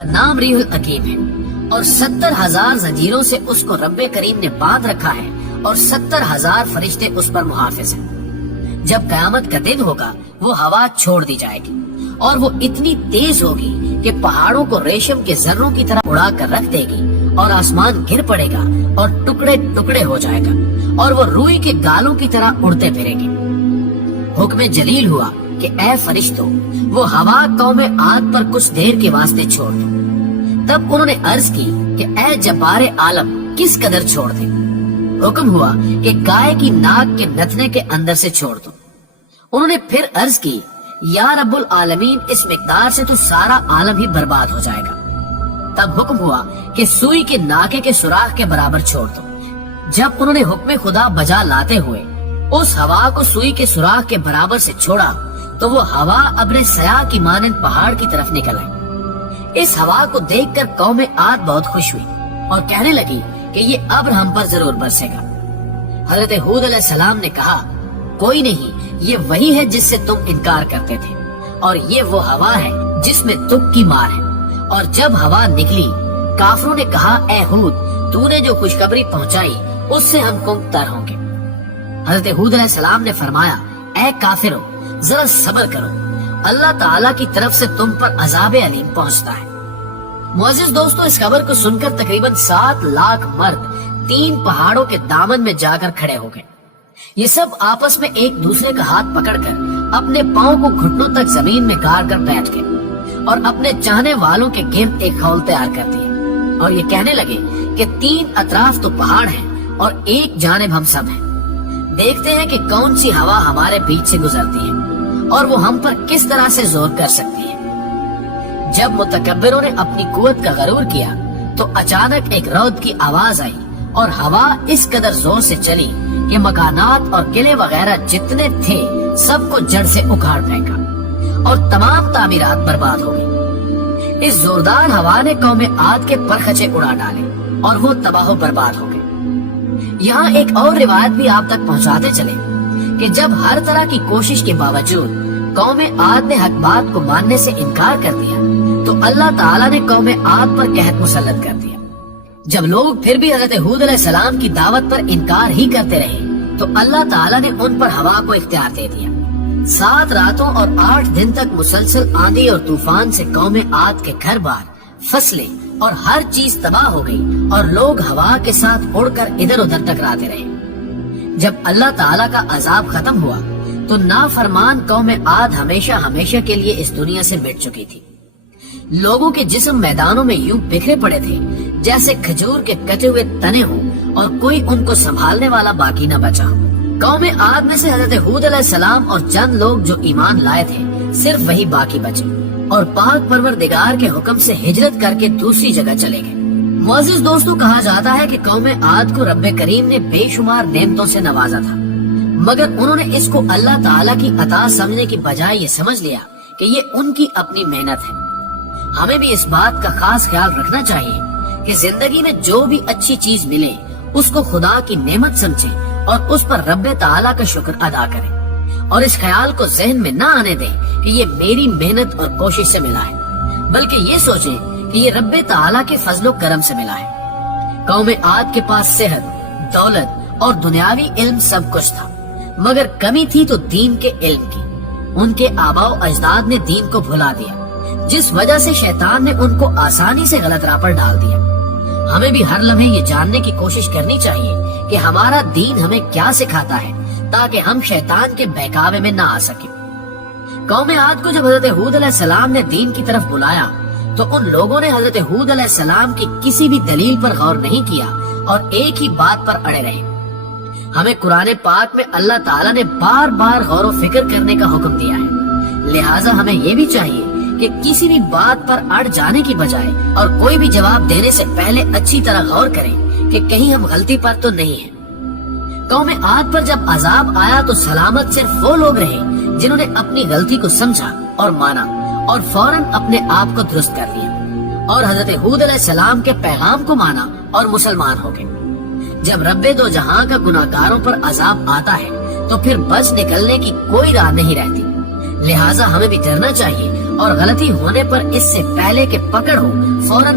नाम रीहुल अकीम है और 70,000 जंजीरों से उसको रब्बे करीम ने बांध रखा है और 70,000 फरिश्ते उस पर मुहाफिज हैं। जब कयामत का दिन होगा वो हवा छोड़ दी जाएगी और वो इतनी तेज होगी कि पहाड़ों को रेशम के जर्रों की तरह उड़ा कर रख देगी और आसमान गिर पड़ेगा और टुकड़े टुकड़े हो जाएगा और वो रूई के गालों की तरह उड़ते फिरेंगे। हुक्म जलील हुआ कि ऐ फरिश्तों, वो हवा कौम आद पर कुछ देर के वास्ते छोड़ दो। तब उन्होंने अर्ज की कि ऐ जब्बारे आलम, किस कदर छोड़ दे। हुक्म हुआ कि गाय की नाक के नथने के अंदर से छोड़ दो। उन्होंने फिर अर्ज की, या रब्बुल आलमीन, इस मिकदार से तो सारा आलम ही बर्बाद हो जाएगा। तब हुक्म हुआ कि सुई के नाके के सुराख के बराबर छोड़ दो। जब उन्होंने हुक्म खुदा बजा लाते हुए उस हवा को सुई के सुराख के बराबर से छोड़ा तो वो हवा अब्र सया की मानंद पहाड़ की तरफ निकल आई। इस हवा को देखकर कौम आद बहुत खुश हुई और कहने लगी कि ये अब्र हम पर जरूर बरसेगा। हजरत हूद अलैहिस्सलाम ने कहा, कोई नहीं, ये वही है जिससे तुम इनकार करते थे और ये वो हवा है जिसमें तुक की मार है। और जब हवा निकली, काफरों ने कहा, ए हूद, तूने जो खुशखबरी पहुंचाई उससे हम कुंगतर होंगे। हजरत हूद अलैहिस्सलाम ने फरमाया, ए काफिरों, जरा सब्र करो, अल्लाह ताला की तरफ से तुम पर अजाब अलीम पहुंचता है। मुअज़्ज़िज़ दोस्तों, इस खबर को सुनकर तकरीबन 7 लाख मर्द 3 पहाड़ों के दामन में जाकर खड़े हो गए। ये सब आपस में एक दूसरे का हाथ पकड़कर अपने पाँव को घुटनों तक जमीन में गाड़ कर बैठ गए और अपने चाहने वालों के गेम एक खौल तैयार कर दिए और ये कहने लगे कि 3 अतराफ तो पहाड़ हैं और एक जानिब हम सब हैं। देखते हैं कि कौन सी हवा हमारे बीच से गुजरती है और वो हम पर किस तरह से जोर कर सकती है। जब मुतकब्बिरों ने अपनी कुव्वत का गरूर किया तो अचानक एक रौद की आवाज आई और हवा इस कदर जोर से चली कि मकानात और किले वगैरह जितने थे सबको जड़ से उखाड़ फेंका और तमाम तामीरात बर्बाद हो गई। इस जोरदार हवा ने कौम आद के परखचे उड़ा डाले और वो तबाह बर्बाद हो गए। यहाँ एक और रिवायत भी आप तक पहुँचाते चले कि जब हर तरह की कोशिश के बावजूद कौम आद ने हक बात को मानने से इनकार कर दिया तो अल्लाह ताला ने कौम आद पर कहत मुसल्लत कर दिया। जब लोग फिर भी हजरत हूद अलैहिस्सलाम की दावत पर इनकार ही करते रहे तो अल्लाह ताला ने उन पर हवा को इख्तियार दे दिया। 7 रातों और 8 दिन तक मुसलसल आंधी और तूफान से कौम आद के घर बार, फसलें और हर चीज तबाह हो गई और लोग हवा के साथ उड़कर इधर उधर टकराते रहे। जब अल्लाह ताला का अजाब खत्म हुआ तो नाफरमान कौम आद हमेशा हमेशा के लिए इस दुनिया से मिट चुकी थी। लोगों के जिस्म मैदानों में यूं बिखरे पड़े थे जैसे खजूर के कटे हुए तने हों और कोई उनको संभालने वाला बाकी न बचा। कौम आद में से हजरत हूद अलैहिस्सलाम और चंद लोग जो ईमान लाए थे सिर्फ वही बाकी बचे और पाक परवरदिगार के हुक्म से हिजरत करके दूसरी जगह चले गए। मुअज़्ज़िज़ दोस्तों, कहा जाता है कि कौम आद को रब्बे करीम ने बेशुमार नेमतों से नवाजा था मगर उन्होंने इसको अल्लाह ताला की अता समझने की बजाय ये समझ लिया कि ये उनकी अपनी मेहनत है। हमें भी इस बात का खास ख्याल रखना चाहिए कि जिंदगी में जो भी अच्छी चीज मिले उसको खुदा की नेमत समझे और उस पर रब्बे ताला का शुक्र अदा करें और इस ख्याल को जहन में न आने दें कि ये मेरी मेहनत और कोशिश से मिला है, बल्कि ये सोचें कि ये रब्बे ताला के फजलो करम से मिला है। कौम आद के पास सेहत, दौलत और दुनियावी इल्म सब कुछ था मगर कमी थी तो दीन के इल्म की। उनके आबाओ अजदाद ने दीन को भुला दिया जिस वजह से शैतान ने उनको आसानी से गलत राह पर डाल दिया। हमें भी हर लम्हे ये जानने की कोशिश करनी चाहिए कि हमारा दीन हमें क्या सिखाता है ताकि हम शैतान के बहकावे में न आ सके। कौम आद को जब हजरत हूद अलैहिस्सलाम ने दीन की तरफ बुलाया तो उन लोगों ने हजरत हूद अलैहिस्सलाम की किसी भी दलील पर गौर नहीं किया और एक ही बात पर अड़े रहे। हमें कुरान पाक में अल्लाह ताला ने बार बार गौर व फिक्र करने का हुक्म दिया है, लिहाजा हमें ये भी चाहिए कि किसी भी बात पर अड़ जाने की बजाय और कोई भी जवाब देने से पहले अच्छी तरह गौर करें कि कहीं हम गलती पर तो नहीं हैं। कौम आद पर जब अजाब आया तो सलामत सिर्फ वो लोग रहे जिन्होंने अपनी गलती को समझा और माना और फौरन अपने आप को दुरुस्त कर लिया और हजरत हूद अलैहिस्सलाम के पैगाम को माना और मुसलमान हो गए। जब रब्बे दो जहां का गुनाहगारों पर अजाब आता है तो फिर बच निकलने की कोई राह नहीं रहती, लिहाजा हमें भी डरना चाहिए اور غلطی ہونے پر اس سے پہلے کہ پکڑ ہو فوراً